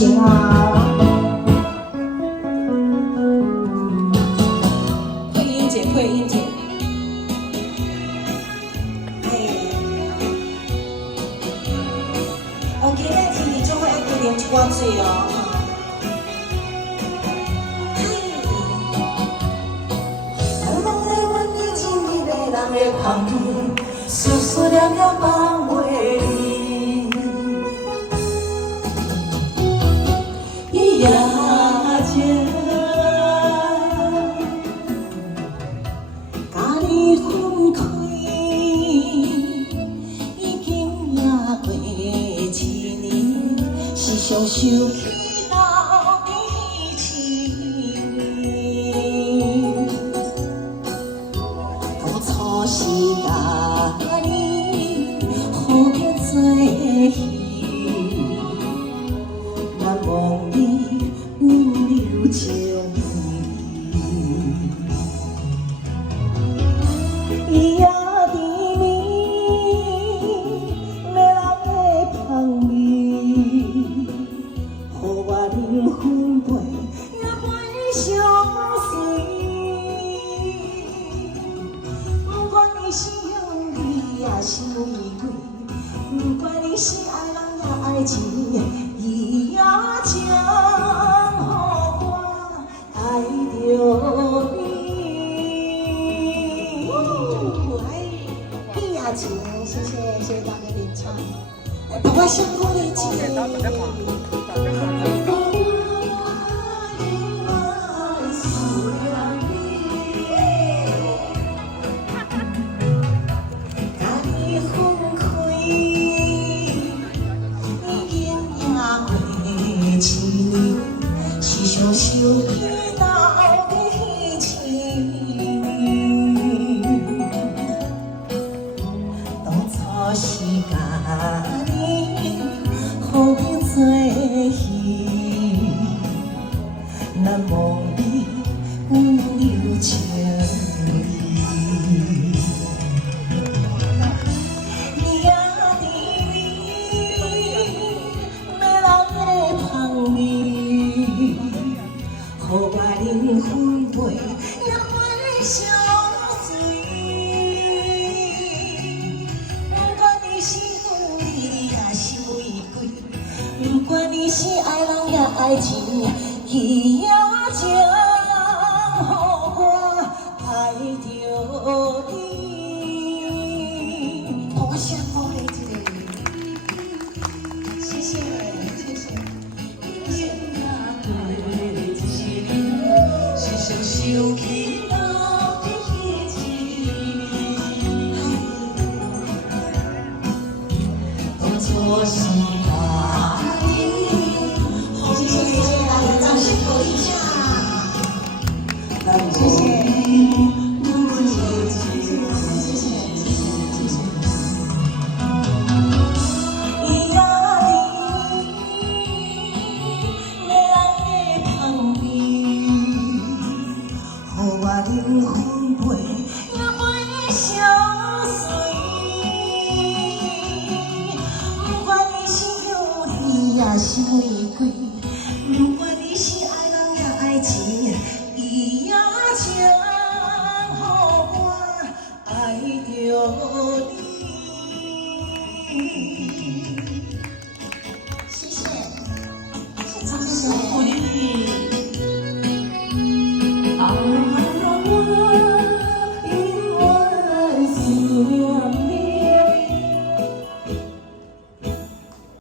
情啊。慧英姐，慧英姐，OK， 咱天气总爱多啉一寡水哦。 思思念念放袂离，伊也情，甲你分开，已经也过7年，是上想起老的情。 初时甲你好比做戏，难忘你温柔情意。伊也甜蜜，迷人的香味，予我灵魂陪，也陪相随。 是用你也是玫瑰，不管你是爱人也爱情，伊也将予我爱着你。伊也情，谢谢大家领唱，把我想过的情。 是上想起老的情，当初是甲你好比做戏，难忘你温柔情意。 予我灵魂陪，也陪相随。不管你是富丽也是玫瑰，不管你是爱人也爱情，伊也将予我爱着你。我想好的一个，谢谢，谢谢。 想起老的情，当初是甲你，谢谢大家掌声鼓励一下，谢谢，灵魂陪，也陪相随。不管你是琉璃也是玫瑰，不管你是爱人也爱情，伊也将予我爱着你。谢谢，非常谢谢。